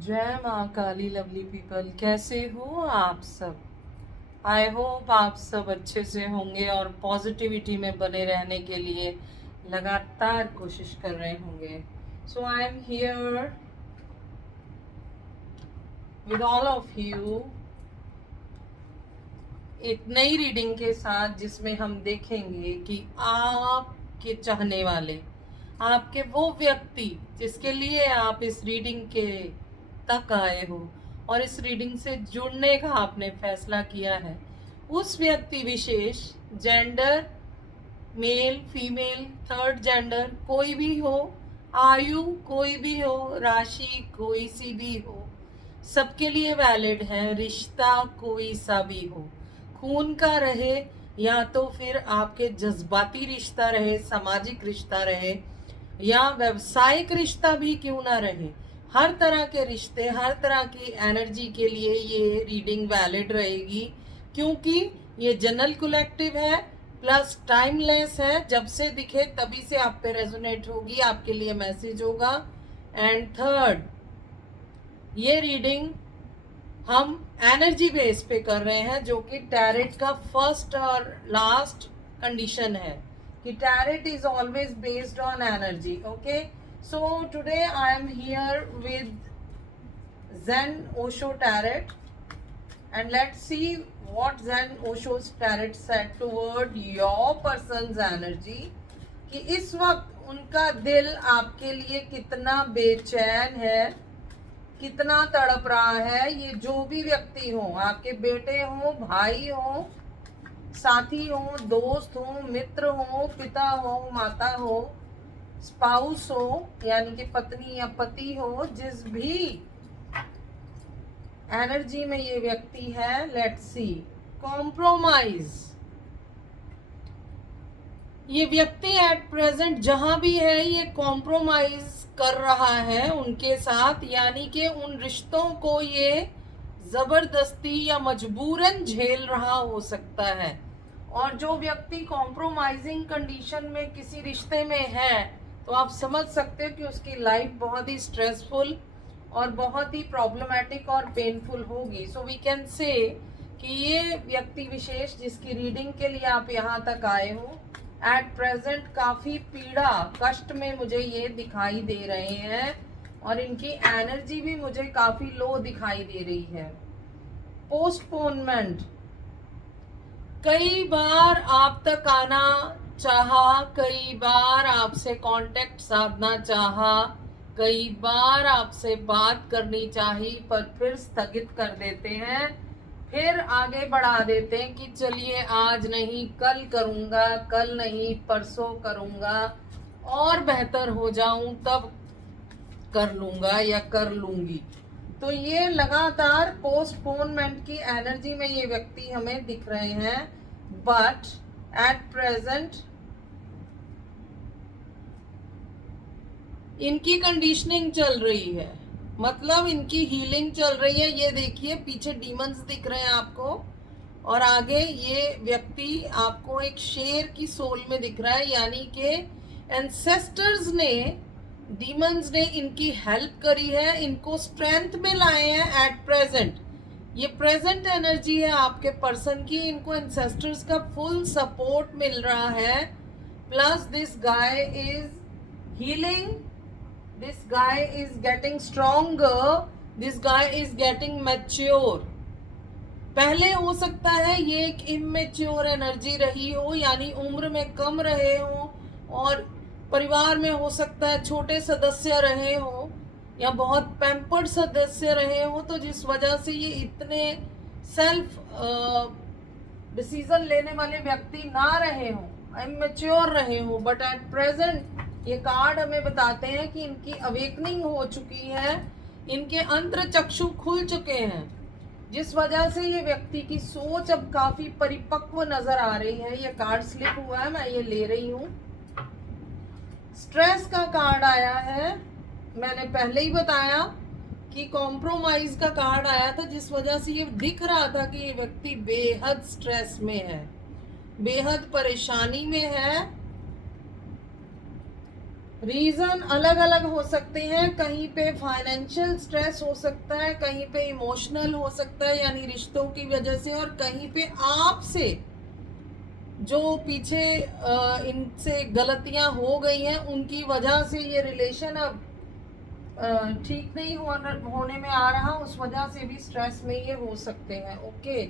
जय माँ काली lovely people, कैसे हो आप सब। आई होप आप सब अच्छे से होंगे और पॉजिटिविटी में बने रहने के लिए लगातार कोशिश कर रहे होंगे। So I am here with all of you एक नई रीडिंग के साथ, जिसमें हम देखेंगे कि आपके चाहने वाले, आपके वो व्यक्ति जिसके लिए आप इस रीडिंग के तक आए हो और इस रीडिंग से जुड़ने का आपने फैसला किया है, उस व्यक्ति विशेष, gender male female third gender कोई भी हो, आयु कोई भी हो, राशि कोई सी भी हो, सबके लिए वैलिड है। रिश्ता कोई सा भी हो, खून का रहे या तो फिर आपके जज्बाती रिश्ता रहे, सामाजिक रिश्ता रहे या व्यवसायिक रिश्ता भी क्यों ना रहे, हर तरह के रिश्ते, हर तरह की एनर्जी के लिए ये रीडिंग वैलिड रहेगी, क्योंकि ये जनरल कलेक्टिव है प्लस टाइमलेस है। जब से दिखे तभी से आप पे रेजोनेट होगी, आपके लिए मैसेज होगा। एंड थर्ड, ये रीडिंग हम एनर्जी बेस पे कर रहे हैं, जो कि टैरेट का फर्स्ट और लास्ट कंडीशन है कि tarot is always based on energy. Okay, so today I am here with Zen Osho Tarot, and let's see what Zen Osho's Tarot said toward your person's energy, कि इस वक्त उनका दिल आपके लिए कितना बेचैन है, कितना तड़प रहा है। ये जो भी व्यक्ति हो, आपके बेटे हो, भाई हो, साथी हो, दोस्त हो, मित्र हो, पिता हो, माता हो, स्पाउस हो यानी कि पत्नी या पति हो, जिस भी एनर्जी में ये व्यक्ति है, लेट्स सी। कॉम्प्रोमाइज, ये व्यक्ति एट प्रेजेंट जहां भी है ये कॉम्प्रोमाइज कर रहा है उनके साथ, यानी कि उन रिश्तों को ये जबरदस्ती या मजबूरन झेल रहा हो सकता है। और जो व्यक्ति कॉम्प्रोमाइजिंग कंडीशन में किसी रिश्ते में है, तो आप समझ सकते हो कि उसकी लाइफ बहुत ही स्ट्रेसफुल और बहुत ही प्रॉब्लमेटिक और पेनफुल होगी। सो वी कैन से कि ये व्यक्ति विशेष जिसकी रीडिंग के लिए आप यहाँ तक आए हो, एट प्रेजेंट काफी पीड़ा कष्ट में मुझे ये दिखाई दे रहे हैं और इनकी एनर्जी भी मुझे काफी लो दिखाई दे रही है। पोस्टपोनमेंट, कई बार आप तक आना चाहा, कई बार आपसे कांटेक्ट साधना चाहा, कई बार आपसे बात करनी चाहिए, पर फिर स्थगित कर देते हैं, फिर आगे बढ़ा देते हैं कि चलिए आज नहीं कल करूंगा, कल नहीं परसों करूंगा, और बेहतर हो जाऊं तब कर लूंगा या कर लूंगी। तो ये लगातार पोस्टपोनमेंट की एनर्जी में ये व्यक्ति हमें दिख रहे हैं। बट एट प्रेजेंट इनकी कंडीशनिंग चल रही है, मतलब इनकी हीलिंग चल रही है। ये देखिए पीछे डीमंस दिख रहे हैं आपको, और आगे ये व्यक्ति आपको एक शेर की सोल में दिख रहा है, यानी कि एंसेस्टर्स ने, डीमंस ने इनकी हेल्प करी है, इनको स्ट्रेंथ में लाए हैं। एट प्रेजेंट ये प्रेजेंट एनर्जी है आपके पर्सन की, इनको एंसेस्टर्स का फुल सपोर्ट मिल रहा है। Plus this guy is healing, this guy is getting stronger, this guy is getting mature। पहले हो सकता है ये एक इमेच्योर एनर्जी रही हो, यानी उम्र में कम रहे हो, और परिवार में हो सकता है छोटे सदस्य रहे हो या बहुत पैम्पर्ड सदस्य रहे हो, तो जिस वजह से ये इतने सेल्फ डिसीजन लेने वाले व्यक्ति ना रहे हो, इमेच्योर रहे हो। बट एट प्रेजेंट ये कार्ड हमें बताते हैं कि इनकी अवेकनिंग हो चुकी है, इनके अंतर चक्षु खुल चुके हैं, जिस वजह से ये व्यक्ति की सोच अब काफी परिपक्व नजर आ रही है। ये कार्ड स्लिप हुआ है, मैं ये ले रही हूँ। स्ट्रेस का कार्ड आया है, मैंने पहले ही बताया कि कॉम्प्रोमाइज का कार्ड आया था, जिस वजह से ये दिख रहा था कि ये व्यक्ति बेहद स्ट्रेस में है, बेहद परेशानी में है। रीजन अलग अलग हो सकते हैं, कहीं पे फाइनेंशियल स्ट्रेस हो सकता है, कहीं पे इमोशनल हो सकता है यानी रिश्तों की वजह से, और कहीं पे आपसे जो पीछे इनसे गलतियां हो गई हैं उनकी वजह से ये रिलेशन अब ठीक नहीं होने में आ रहा, उस वजह से भी स्ट्रेस में ये हो सकते हैं। Okay,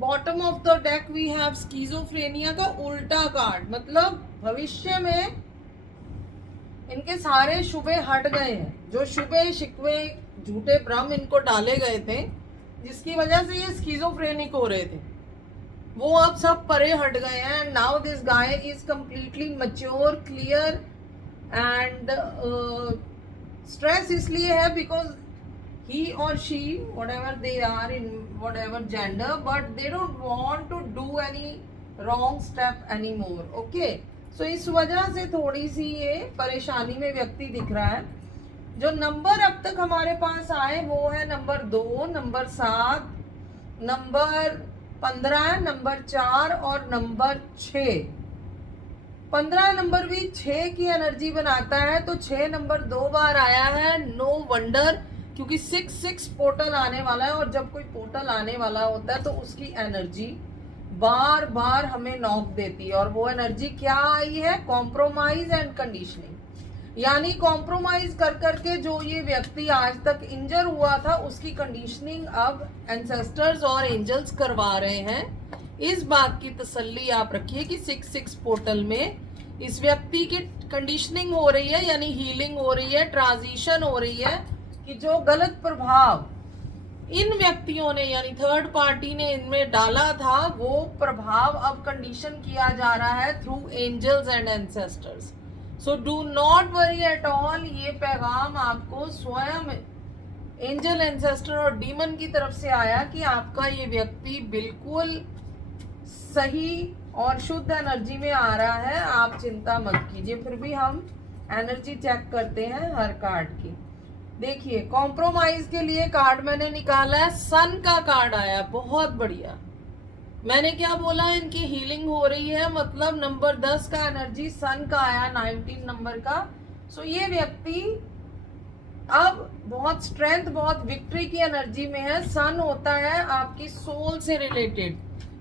bottom of the deck we have schizophrenia का उल्टा कार्ड, मतलब भविष्य में इनके सारे शुबे हट गए हैं, जो शुबे शिकवे झूठे भ्रम इनको डाले गए थे जिसकी वजह से ये स्कीजोफ्रेनिक हो रहे थे, वो अब सब परे हट गए हैं। Now this guy is completely mature, clear and stress इसलिए है because he or she whatever they are in whatever gender but they don't want to do any wrong step anymore. okay, so इस वजह से थोड़ी सी ये परेशानी में व्यक्ति दिख रहा है। जो नंबर अब तक हमारे पास आए वो है नंबर 2, नंबर 7, नंबर 15, नंबर 4 और नंबर 6। 15 नंबर भी 6 की एनर्जी बनाता है, तो 6 नंबर 2 बार आया है। नो वंडर, क्योंकि 6 पोर्टल आने वाला है, और जब कोई पोर्टल आने वाला होता है तो उसकी एनर्जी बार बार हमें नॉक देती है, और वो एनर्जी क्या आई है? कॉम्प्रोमाइज एंड कंडीशनिंग, यानी कॉम्प्रोमाइज कर करके जो ये व्यक्ति आज तक इंजर हुआ था उसकी कंडीशनिंग अब एंसेस्टर्स और एंजल्स करवा रहे हैं। इस बात की तसल्ली आप रखिए कि 6 पोर्टल में इस व्यक्ति की कंडीशनिंग हो रही है, यानी हीलिंग हो रही है, ट्रांजिशन हो रही है, कि जो गलत प्रभाव इन व्यक्तियों ने यानी थर्ड पार्टी ने इनमें डाला था वो प्रभाव अब कंडीशन किया जा रहा है through angels and ancestors. So do not worry at all, ये पैगाम आपको स्वयं एंजल, एंसेस्टर और डीमन की तरफ से आया कि आपका ये व्यक्ति बिल्कुल सही और शुद्ध एनर्जी में आ रहा है, आप चिंता मत कीजिए। फिर भी हम एनर्जी चेक करते हैं हर कार्ड की। देखिए, कॉम्प्रोमाइज के लिए कार्ड मैंने निकाला है, सन का कार्ड आया, बहुत बढ़िया। मैंने क्या बोला, इनकी हीलिंग हो रही है, मतलब नंबर 10 का एनर्जी सन का आया, 19 नंबर का। सो ये व्यक्ति अब बहुत स्ट्रेंथ, बहुत विक्ट्री की एनर्जी में है। सन होता है आपकी सोल से रिलेटेड,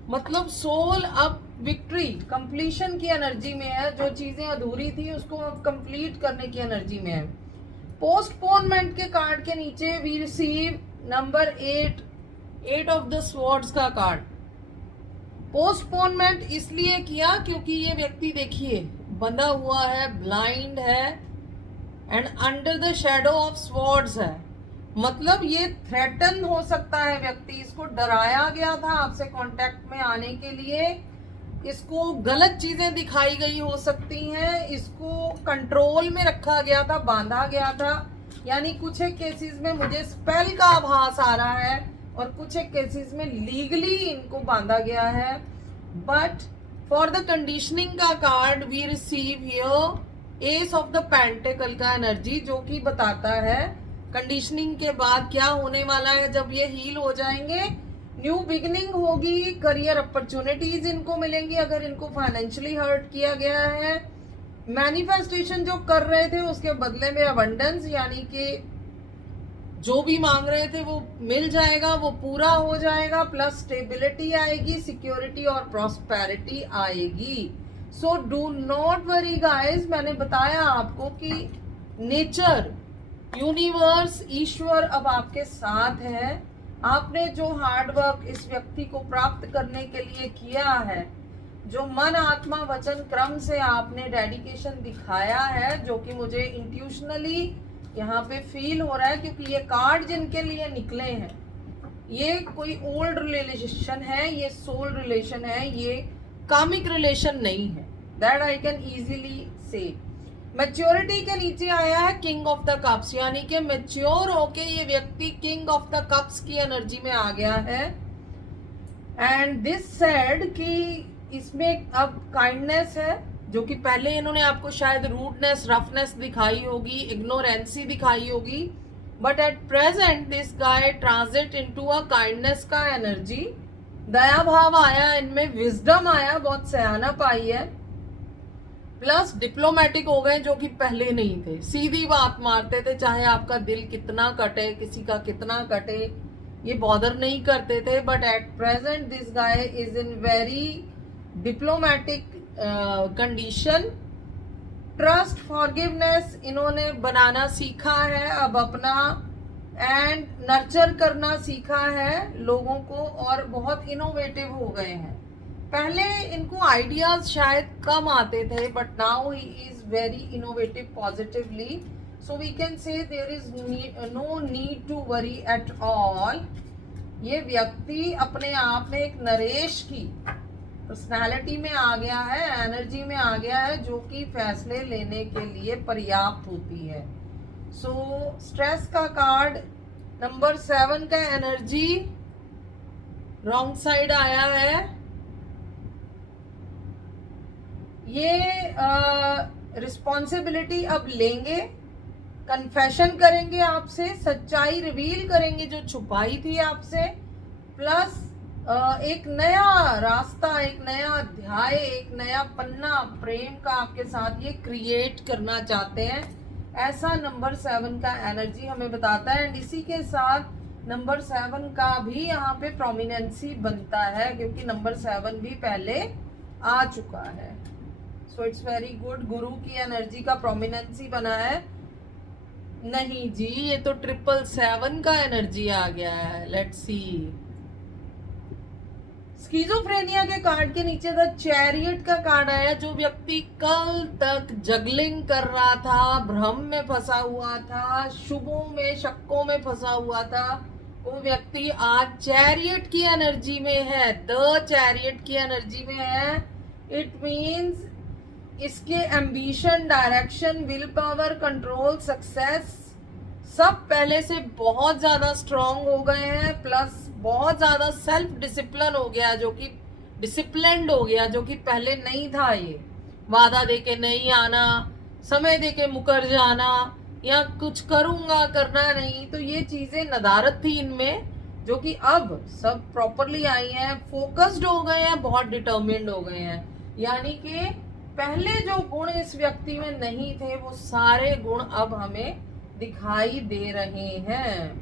मतलब सोल अब विक्ट्री, कंप्लीशन की एनर्जी में है, जो चीजें अधूरी थी उसको अब कंप्लीट करने की एनर्जी में है। पोस्टपोनमेंट के कार्ड के नीचे we receive number 8 of the swords का कार्ड। पोस्टपोनमेंट इसलिए किया क्योंकि ये व्यक्ति देखिए बंधा हुआ है, ब्लाइंड है and under the shadow of swords है, मतलब ये थ्रेटन हो सकता है व्यक्ति, इसको डराया गया था आपसे कांटेक्ट में आने के लिए, इसको गलत चीजें दिखाई गई हो सकती हैं, इसको कंट्रोल में रखा गया था, बांधा गया था, यानी कुछ एक केसेस में मुझे स्पेल का आभास आ रहा है और कुछ एक केसेस में लीगली इनको बांधा गया है। बट फॉर द कंडीशनिंग का card we receive here ace of the pentacle का एनर्जी, जो कि बताता है कंडीशनिंग के बाद क्या होने वाला है। जब ये हील हो जाएंगे, न्यू बिगिनिंग होगी, करियर अपॉर्चुनिटीज इनको मिलेंगी अगर इनको फाइनेंशियली हर्ट किया गया है। मैनिफेस्टेशन जो कर रहे थे उसके बदले में अबंडेंस, यानी कि जो भी मांग रहे थे वो मिल जाएगा, वो पूरा हो जाएगा, प्लस स्टेबिलिटी आएगी, सिक्योरिटी और प्रॉस्पेरिटी आएगी। सो डू नॉट वरी गाइस, मैंने बताया आपको कि नेचर, यूनिवर्स, ईश्वर अब आपके साथ है। आपने जो हार्डवर्क इस व्यक्ति को प्राप्त करने के लिए किया है, जो मन आत्मा वचन क्रम से आपने डेडिकेशन दिखाया है, जो कि मुझे इंट्यूशनली यहाँ पे फील हो रहा है, क्योंकि ये कार्ड जिनके लिए निकले हैं ये कोई ओल्ड रिलेशन है, ये सोल रिलेशन है, ये कामिक रिलेशन नहीं है, दैट आई कैन इजीली से। मैच्योरिटी के नीचे आया है किंग ऑफ द कप्स, यानी कि मैच्योर होके ये व्यक्ति किंग ऑफ द कप्स की एनर्जी में आ गया है। एंड दिस सेड कि इसमें अब काइंडनेस है, जो कि पहले इन्होंने आपको शायद रूडनेस, रफनेस दिखाई होगी, इग्नोरेंसी दिखाई होगी, but at present this guy transit into a kindness का एनर्जी। दया भाव आया इनमें, विजडम आया, बहुत सयाना पाई है, प्लस डिप्लोमेटिक हो गए जो कि पहले नहीं थे, सीधी बात मारते थे, चाहे आपका दिल कितना कटे, किसी का कितना कटे, ये बॉदर नहीं करते थे. But at present this guy is in very diplomatic condition. Trust forgiveness इन्होंने बनाना सीखा है अब अपना, एंड नर्चर करना सीखा है लोगों को, और बहुत इनोवेटिव हो गए हैं. पहले इनको आइडियाज शायद कम आते थे, but now he is very innovative positively. So we can say there is no need to worry at all. ये व्यक्ति अपने आप में एक नरेश की पर्सनालिटी में आ गया है, एनर्जी में आ गया है, जो कि फैसले लेने के लिए पर्याप्त होती है. सो स्ट्रेस का कार्ड नंबर 7 का एनर्जी रॉन्ग साइड आया है. ये रिस्पॉन्सिबिलिटी अब लेंगे, कन्फेशन करेंगे आपसे, सच्चाई रिवील करेंगे जो छुपाई थी आपसे, प्लस एक नया रास्ता, एक नया अध्याय, एक नया पन्ना प्रेम का आपके साथ ये क्रिएट करना चाहते हैं. ऐसा नंबर 7 का एनर्जी हमें बताता है. एंड इसी के साथ नंबर 7 का भी यहाँ पे प्रोमिनेंसी बनता है, क्योंकि नंबर 7 भी पहले आ चुका है. So it's very good. गुरु की एनर्जी का प्रोमिनेंसी बना है. नहीं जी, ये तो 777 का एनर्जी आ गया है. Let's see. स्किज़ोफ्रेनिया के कार्ड के नीचे द चैरियट का कार्ड आया. जो व्यक्ति कल तक जगलिंग कर रहा था, भ्रम में फंसा हुआ था, शुभों में शक्कों में फंसा हुआ था, वो व्यक्ति आज चैरियट की एनर्जी में है, द चैरियट की एनर्जी में है. इट मीन्स इसके ambition, direction, will power, control, success सब पहले से बहुत ज्यादा स्ट्रांग हो गए हैं. प्लस बहुत ज्यादा सेल्फ डिसिप्लिन हो गया, जो कि डिसिप्लिन्ड हो गया, जो कि पहले नहीं था. ये वादा देके नहीं आना, समय देके मुकर जाना, या कुछ करूंगा करना नहीं, तो ये चीजें नदारत थी इनमें, जो कि अब सब प्रॉपरली आई हैं. फोकस्ड हो गए हैं, बहुत डिटर्मिन्ड हो गए हैं. यानी कि पहले जो गुण इस व्यक्ति में नहीं थे, वो सारे गुण अब हमें दिखाई दे रहे हैं.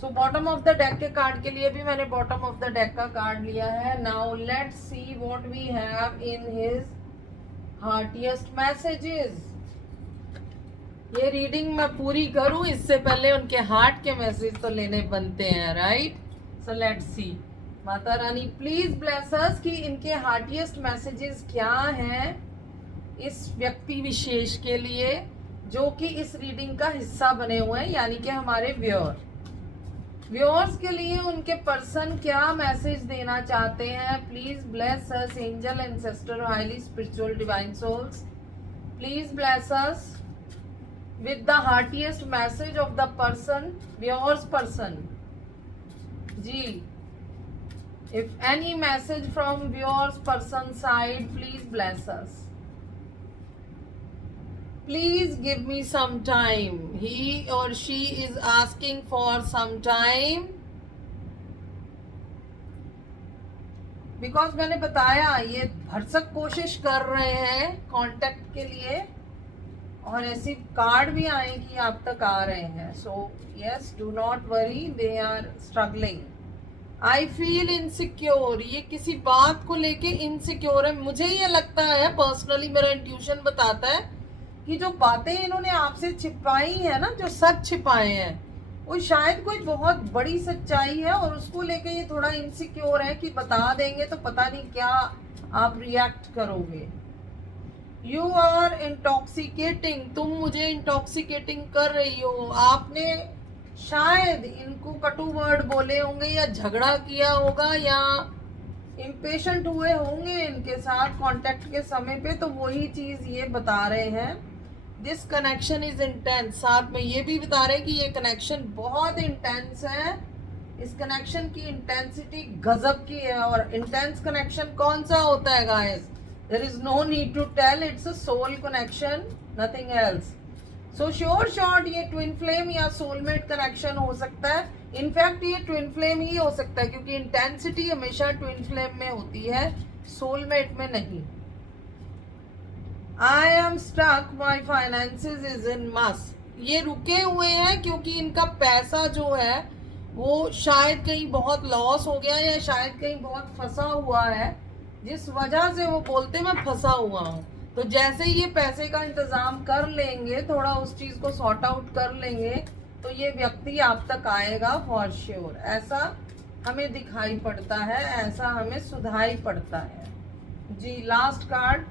So bottom of the deck के कार्ड के लिए भी मैंने बॉटम ऑफ द डेक का कार्ड लिया है. Now let's see what we have in his heartiest messages. ये रीडिंग मैं पूरी करूं इससे पहले उनके हार्ट के मैसेज तो लेने बनते हैं, right? So let's see. Mata Rani please bless अस कि इनके हार्टिएस्ट मैसेजेस क्या हैं इस व्यक्ति विशेष के लिए, जो कि इस रीडिंग का हिस्सा बने हुए हैं, यानी कि हमारे व्यूअर्स के लिए उनके पर्सन क्या मैसेज देना चाहते हैं. Please bless us angel, ancestor, highly spiritual divine souls. Please bless us with the heartiest message of the person, viewers person. जी, if any message from viewers person side, please bless us. Please give me some time. He or she is asking for some time. Because मैंने बताया ये भरसक कोशिश कर रहे हैं contact के लिए, और ऐसी कार्ड भी आए कि आप तक आ रहे हैं. So yes, do not worry, they are struggling. I feel insecure. ये किसी बात को लेके इनसिक्योर है. मुझे ये लगता है पर्सनली, मेरा इंट्यूशन बताता है कि जो बातें इन्होंने आपसे छिपाई है ना, जो सच छिपाए हैं, वो शायद कोई बहुत बड़ी सच्चाई है, और उसको लेके ये थोड़ा इनसिक्योर है कि बता देंगे तो पता नहीं क्या आप रिएक्ट करोगे. You are intoxicating. तुम मुझे इंटॉक्सिकेटिंग कर रही हो. आपने शायद इनको कटु वर्ड बोले होंगे, या झगड़ा किया होगा, या इम्पेशेंट हुए होंगे इनके साथ कांटेक्ट के समय पे, तो वही चीज ये बता रहे हैं. This connection is intense. साथ में ये भी बता रहे हैं कि ये कनेक्शन बहुत इंटेंस है. इस कनेक्शन की इंटेंसिटी गजब की है. और इंटेंस कनेक्शन कौन सा होता है guys? There is no need to tell, it's a soul connection, nothing else. So sure short ये twin flame या soulmate connection हो सकता है. इनफैक्ट ये twin flame ही हो सकता है, क्योंकि intensity हमेशा twin flame में होती है, soulmate में नहीं. I am stuck, my finances is in mess. ये रुके हुए हैं क्योंकि इनका पैसा जो है वो शायद कहीं बहुत लॉस हो गया या शायद कहीं बहुत फंसा हुआ है, जिस वजह से वो बोलते मैं फंसा हुआ हूँ। तो जैसे ये पैसे का इंतजाम कर लेंगे, थोड़ा उस चीज को सॉर्ट आउट कर लेंगे, तो ये व्यक्ति आप तक आएगा फॉर श्योर। ऐसा हमें दिखाई पड़ता है, ऐसा हमें सुधाई पड़ता है जी। Last card,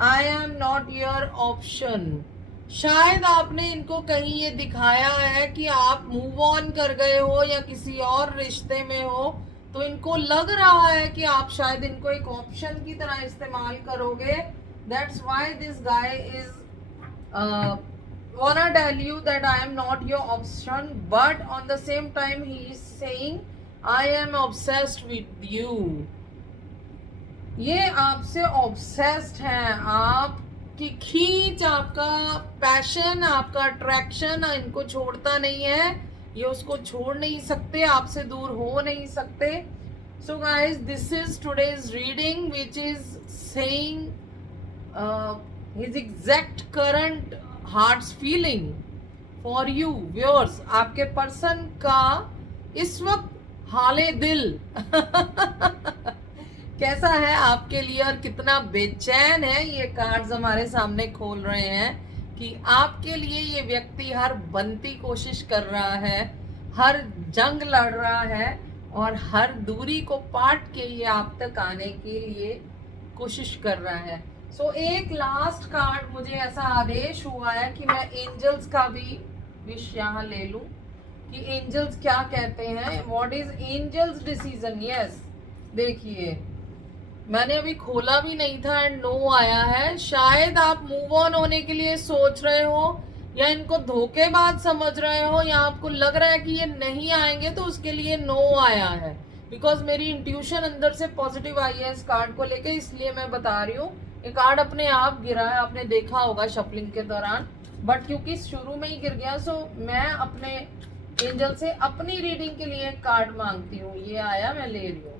I am not your option. शायद आपने इनको कहीं ये दिखाया है कि आप मूव ऑन कर गए हो या किसी और रिश्ते में हो, तो इनको लग रहा है कि आप शायद इनको एक ऑप्शन की तरह इस्तेमाल करोगे। That's why this guy is wanna tell you that I am not your option, but on the same time he is saying I am obsessed with you. ये आपसे ऑब्सेस्ड हैं, आपकी खींच, आपका पैशन, आपका अट्रैक्शन इनको छोड़ता नहीं है, ये उसको छोड़ नहीं सकते, आपसे दूर हो नहीं सकते। So guys, this is today's reading which is saying his exact current hearts feeling for you viewers. आपके पर्सन का इस वक्त हाले दिल कैसा है आपके लिए और कितना बेचैन है, ये कार्ड्स हमारे सामने खोल रहे हैं कि आपके लिए ये व्यक्ति हर बनती कोशिश कर रहा है, हर जंग लड़ रहा है और हर दूरी को पाट के ये आप तक आने के लिए कोशिश कर रहा है। सो एक लास्ट कार्ड मुझे ऐसा आदेश हुआ है कि मैं एंजल्स का भी विश यहाँ ले लूं कि एंजल्स क्या कहते हैं। What is angels decision? Yes, देखिए मैंने अभी खोला भी नहीं था एंड नो आया है। शायद आप मूव ऑन होने के लिए सोच रहे हो या इनको धोखेबाज समझ रहे हो या आपको लग रहा है कि ये नहीं आएंगे, तो उसके लिए नो आया है। बिकॉज मेरी इंट्यूशन अंदर से पॉजिटिव आई है इस कार्ड को लेके, इसलिए मैं बता रही हूँ। ये कार्ड अपने आप गिरा है, आपने देखा होगा शफलिंग के दौरान, बट क्योंकि शुरू में ही गिर गया, सो मैं अपने एंजल से अपनी रीडिंग के लिए कार्ड मांगती हूँ। ये आया, मैं ले रही हूँ।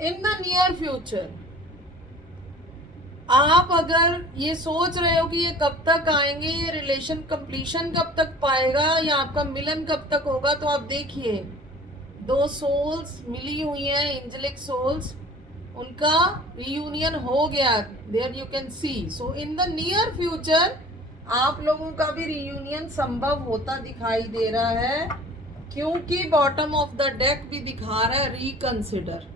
इन द नियर फ्यूचर, आप अगर ये सोच रहे हो कि ये कब तक आएंगे, ये रिलेशन कंप्लीशन कब तक पाएगा या आपका मिलन कब तक होगा, तो आप देखिए दो सोल्स मिली हुई हैं, एंजेलिक सोल्स, उनका रियूनियन हो गया, there you can see. So in the near future आप लोगों का भी रियूनियन संभव होता दिखाई दे रहा है, क्योंकि बॉटम ऑफ द डेक भी दिखा रहा है रिकंसिडर।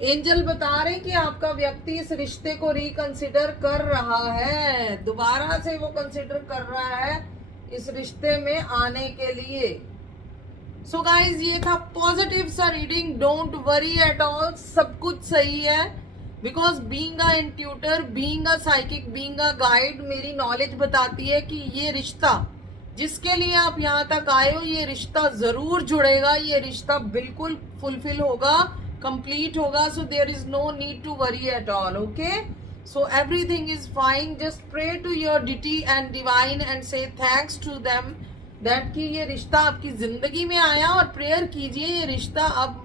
एंजल बता रहे कि आपका व्यक्ति इस रिश्ते को रिकंसिडर कर रहा है, दोबारा से वो कंसिडर कर रहा है इस रिश्ते में आने के लिए। सो गाइज, ये था पॉजिटिव सा reading. Don't worry at all, सब कुछ सही है। Because being a intuitor, being a psychic, being a guide, मेरी नॉलेज बताती है कि ये रिश्ता जिसके लिए आप यहाँ तक आए हो, ये रिश्ता जरूर जुड़ेगा, ये रिश्ता बिल्कुल फुलफिल होगा, complete होगा। so there is no need to worry at all, okay? so everything is fine, just pray to your deity and divine and say thanks to them that कि ये रिश्ता आपकी जिंदगी में आया, और प्रेयर कीजिए ये रिश्ता अब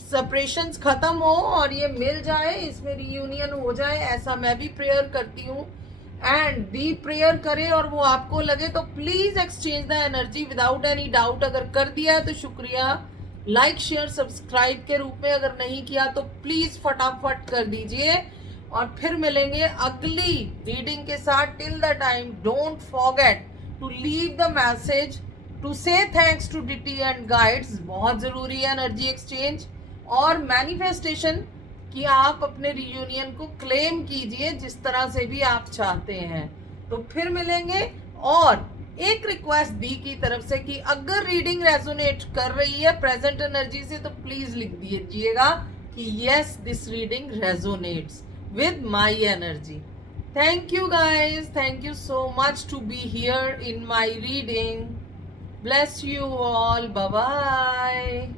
सेपरेशंस खत्म हो और ये मिल जाए, इसमें रियूनियन हो जाए, ऐसा मैं भी प्रेयर करती हूँ। एंड डीप प्रेयर करें और वो आपको लगे तो please exchange the energy without any doubt. अगर कर दिया है तो शुक्रिया, लाइक शेयर सब्सक्राइब के रूप में, अगर नहीं किया तो प्लीज फटाफट कर दीजिए। और फिर मिलेंगे अगली रीडिंग के साथ। Till the time, don't forget to leave the message to say thanks to deity and guides. बहुत जरूरी है एनर्जी एक्सचेंज और मैनिफेस्टेशन कि आप अपने रियूनियन को क्लेम कीजिए जिस तरह से भी आप चाहते हैं। तो फिर मिलेंगे। और एक रिक्वेस्ट दी की तरफ से कि अगर रीडिंग रेजोनेट कर रही है प्रेजेंट एनर्जी से, तो प्लीज लिख दीजिएगा कि yes, this reading resonates with my energy. Thank you guys, thank you so much to be here in my reading. Bless you all, bye bye.